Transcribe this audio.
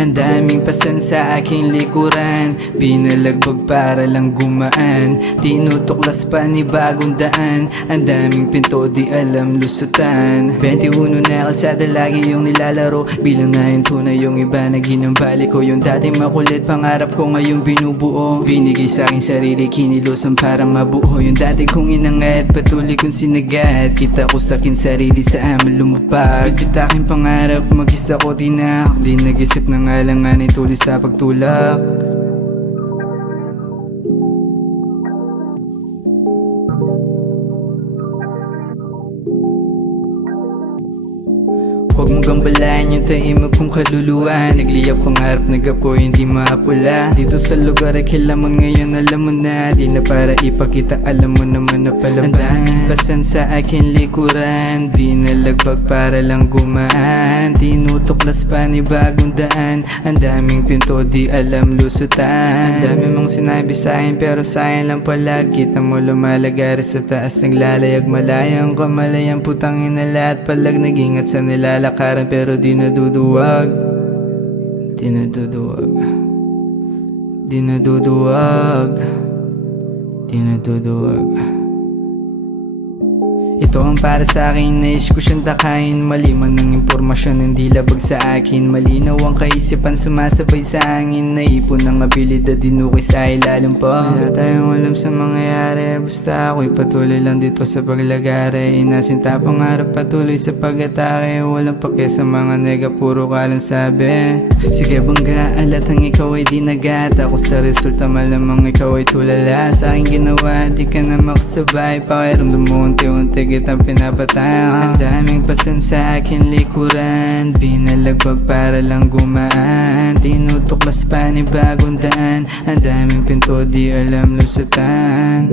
Ang daming pasan sa aking likuran, pinalagbag para lang gumaan. Tinutuklas pa ni bagong daan, ang daming pinto di alam lusutan. 21 na kalsada lagi yung nilalaro, bilang na yung tunay yung iba na ginambali ko. Yung dating makulit pangarap ko ngayon binubuo, binigay sa aking sarili kinilosan para mabuo. Yung dati kong inangad patuloy kong sinagad, kita ko sa aking sarili sa amin lumapag. Bit aking pangarap mag-isa ko tinak, di nag-isip ng alanganin tuloy sa pagtulak. Huwag mong gambalain yung tahimik kong kaluluwa. Nagliyak pangarap nagapoy hindi mapula. Dito sa lugar ay kailangan ngayon alam mo na, di na para ipakita alam mo naman na palaban. Ang daming pasan sa aking likuran, binalagbag para lang gumaan. Tinutuklas pa ni bagong daan, ang daming pinto di alam lusutan. Ang dami mong sinabi sa'kin pero sayang lang pala. Kita mo lumalagari sa taas naglalayag malayang kamalayang putang ina lahat palag nagingat sa nilalakaran pero di naduduwag. Di naduduwag. Di naduduwag. Di naduduwag. Ito ang para sa akin, nais ko siyang takayin. Maliman ng impormasyon, hindi labag sa akin. Malinaw ang kaisipan, sumasabay sa hangin. Naipon ng abilidad, dinukay sa ilalim pa. Wala tayong alam sa mangyayari, basta ako'y patuloy lang dito sa paglagari. Inasinta pangarap patuloy sa pag-atake. Walang pake sa mga nega, puro kalang sabi. Sige bangga, alatang ikaw ay dinagat. Ako sa resulta malamang ikaw ay tulala. Sa aking ginawa, di ka na makasabay. Pakiramdam mo unti-unti kitang pinapatay. Ang daming pasan sa aking likuran, binalagbag para lang gumaan. Tinutuklas pa ni bagong daan, ang daming pinto di alam lusutan.